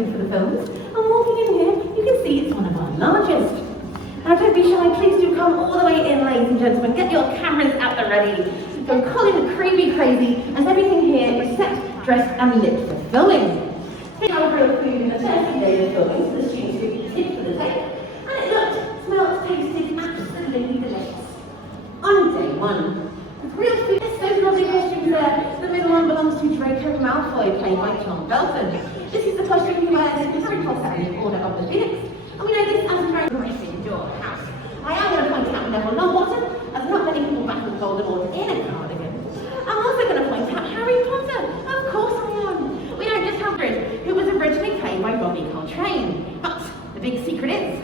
For the films, and walking in here, you can see it's one of our largest. Now don't be shy, please do come all the way in, ladies and gentlemen. Get your cameras out there ready. Go Colin creepy crazy, as everything here is set, dressed, and lit for filming. Here's our real food in the 30 days of filming, so the students could eat it for the tape, and it looked, smelled, tasted absolutely delicious. On day one, with real food, those lovely costumes there. The middle one belongs to Draco Malfoy, played by Tom Belton. This is the costume he wears in Harry Potter and the Order of the Phoenix, and we know this as a very Gryffindor house. I am going to point out Neville Longbottom, as not many people battle Voldemort in a cardigan. I'm also going to point out Harry Potter. Of course I am. We don't just have Grid, who was originally played by Robbie Coltrane. But the big secret is,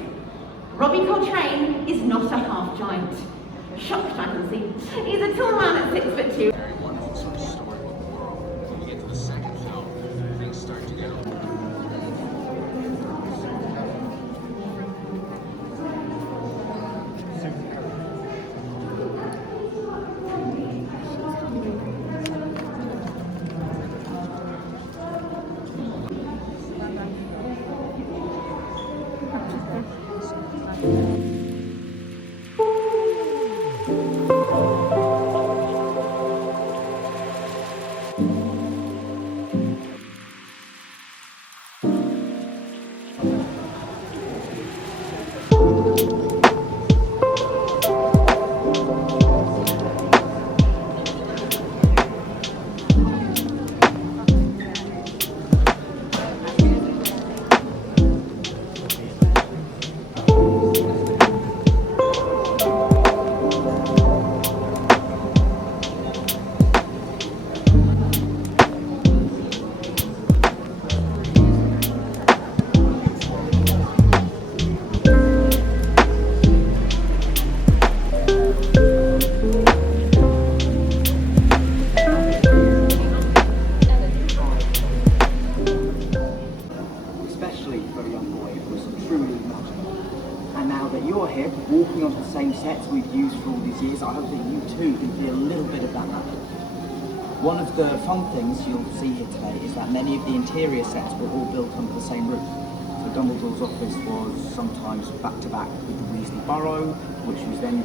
Robbie Coltrane is not a half giant. Shocked, I can see. He's a tall man at 6'2". Walking onto the same sets we've used for all these years, I hope that you too can feel a little bit of that magic. One of the fun things you'll see here today is that many of the interior sets were all built under the same roof. So Dumbledore's office was sometimes back to back with the Weasley Burrow, which was then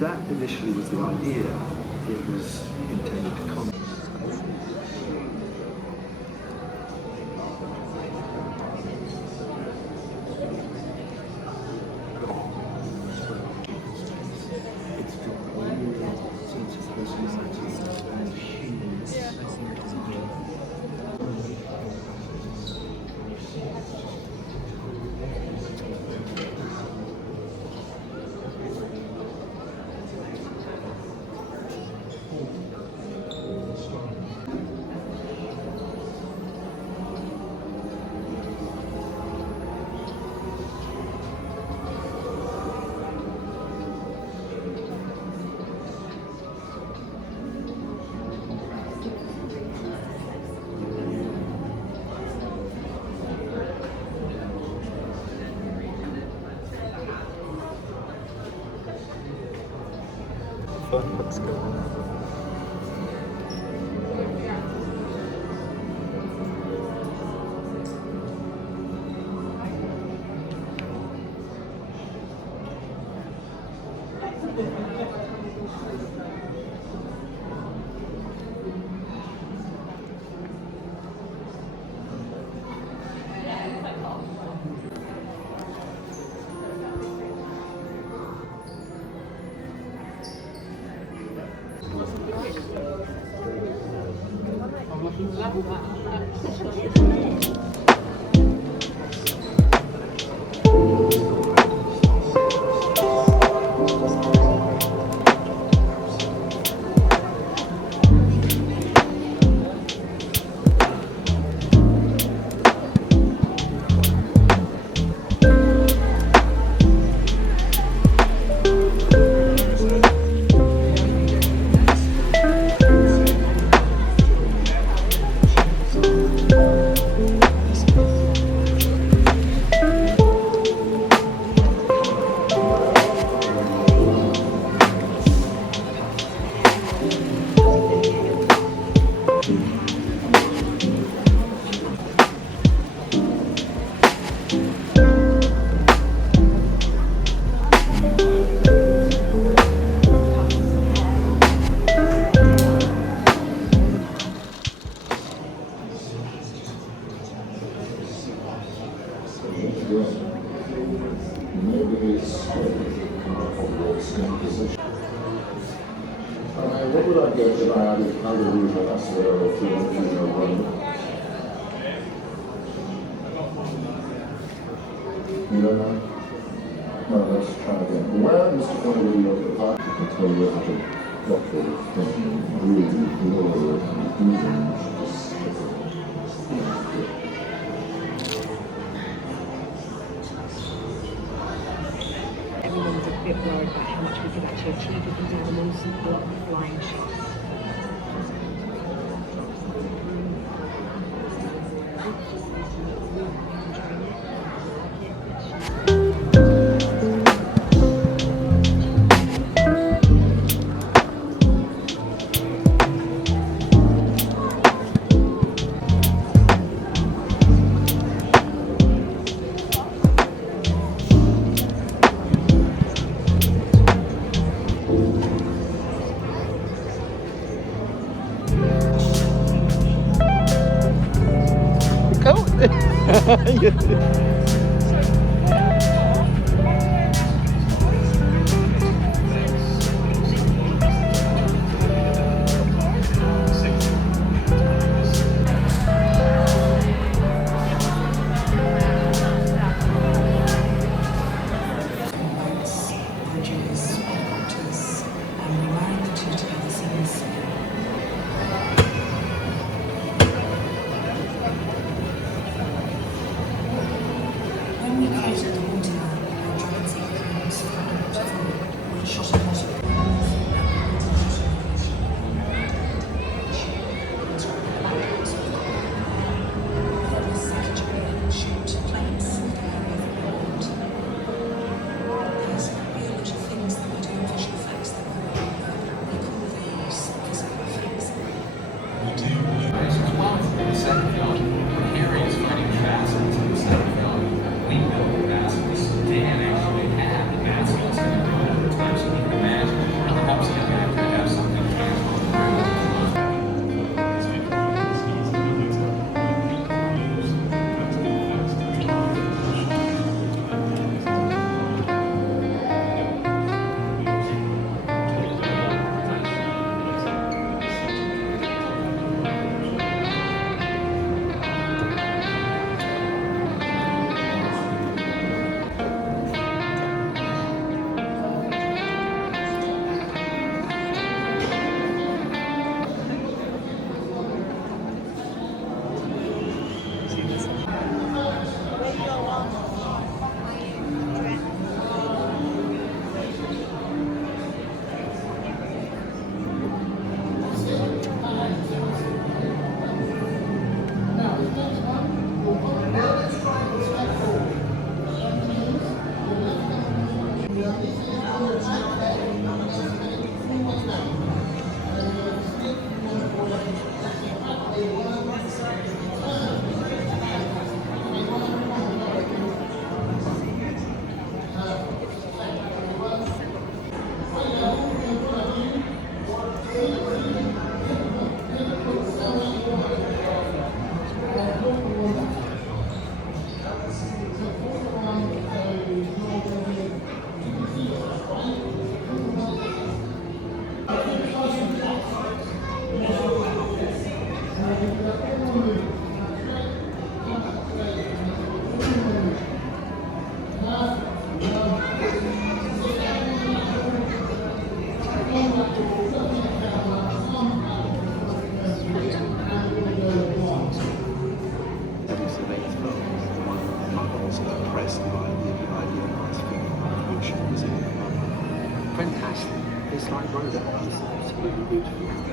that initially was the idea. It was intended to come. It's got all sorts of personalities and humans. fun. Looks good. What would I get if I added other results there or You don't know? No, let's try again. Where is the point of the park? I can tell you how to watch it, Everyone's a bit worried about how much we could actually achieve with these animals, a lot of flying shots. Fantastic. It's like one of the absolutely beautiful.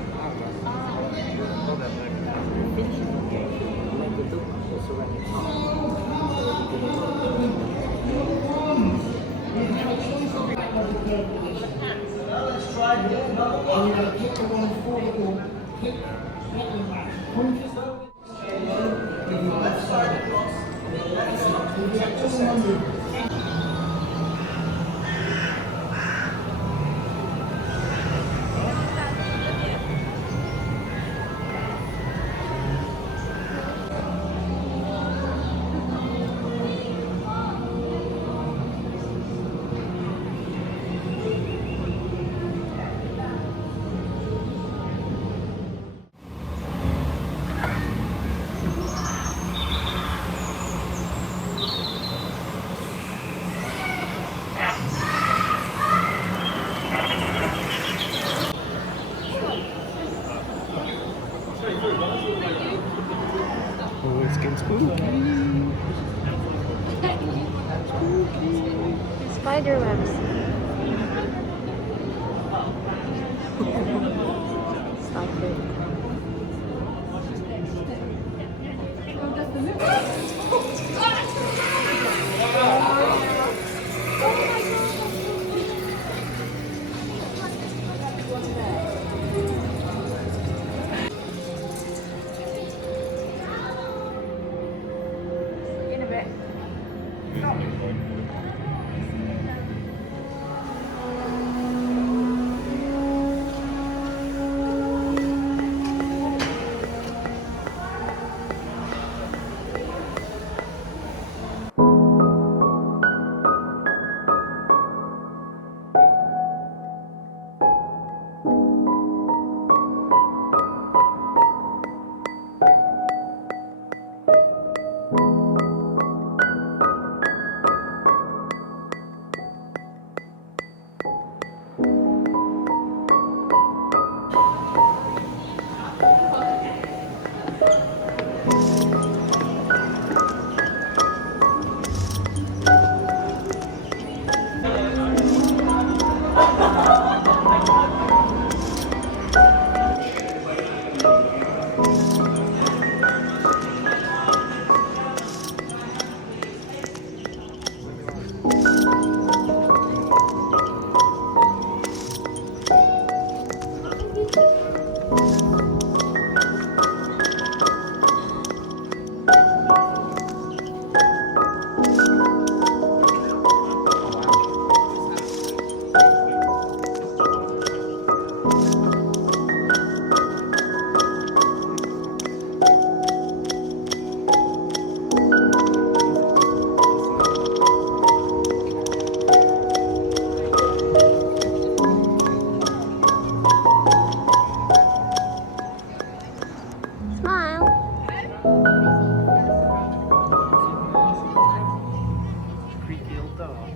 Let's try here. Another one. You're going to kick the one forward. Kick. Left side across. Left side. Protect yourself. Oh, it's getting spooky. Spider webs. Stop it. In a bit. Smile. Creaky old dog.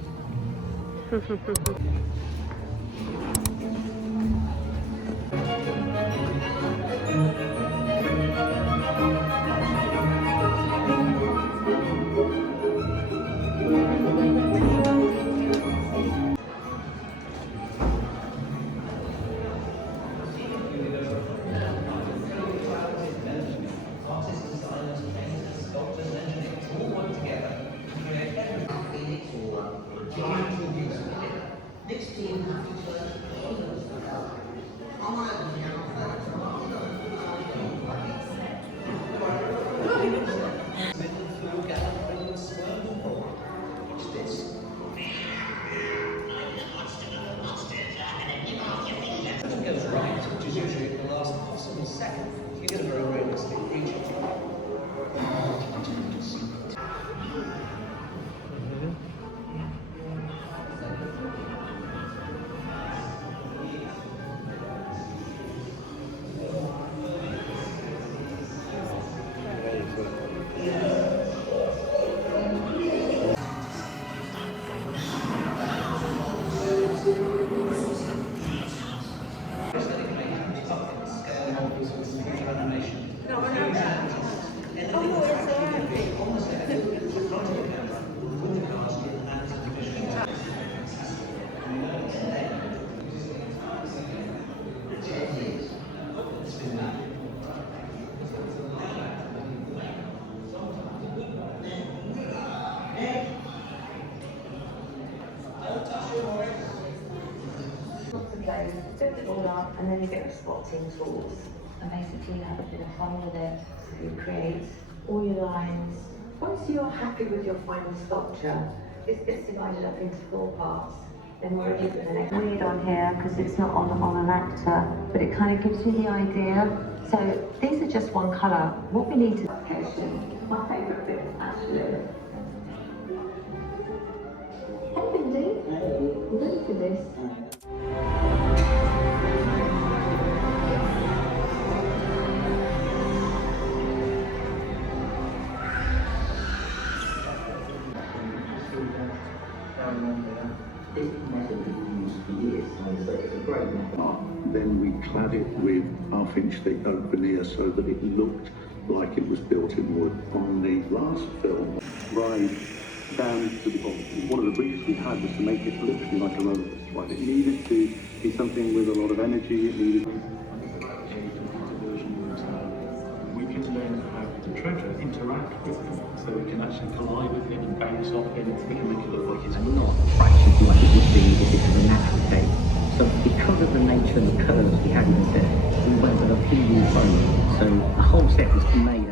And then you get the spotting tools. And basically have a bit of fun with it. So you create all your lines. Once you're happy with your final sculpture, this gets divided up into 4 parts. Then we're ready for the next weird on here because it's not on an actor, but it kind of gives you the idea. So these are just one colour. What we need to my favourite bit actually. Hey Bindi, you ready for this? This method that we used for years, so it's a great method. Then we clad it with half-inch thick oak veneer so that it looked like it was built in wood. On the last film, right down to the bottom, one of the briefs we had was to make it literally like a roller coaster ride. It needed to be something with a lot of energy. It needed. We can learn how the treasure interact with him, so we can actually collide with him and bounce off him. We can make it look like it's And not fractured like it would be if it was a natural shape. So because of the nature and the curves we had in the set, we went with a PU foam. So the whole set was made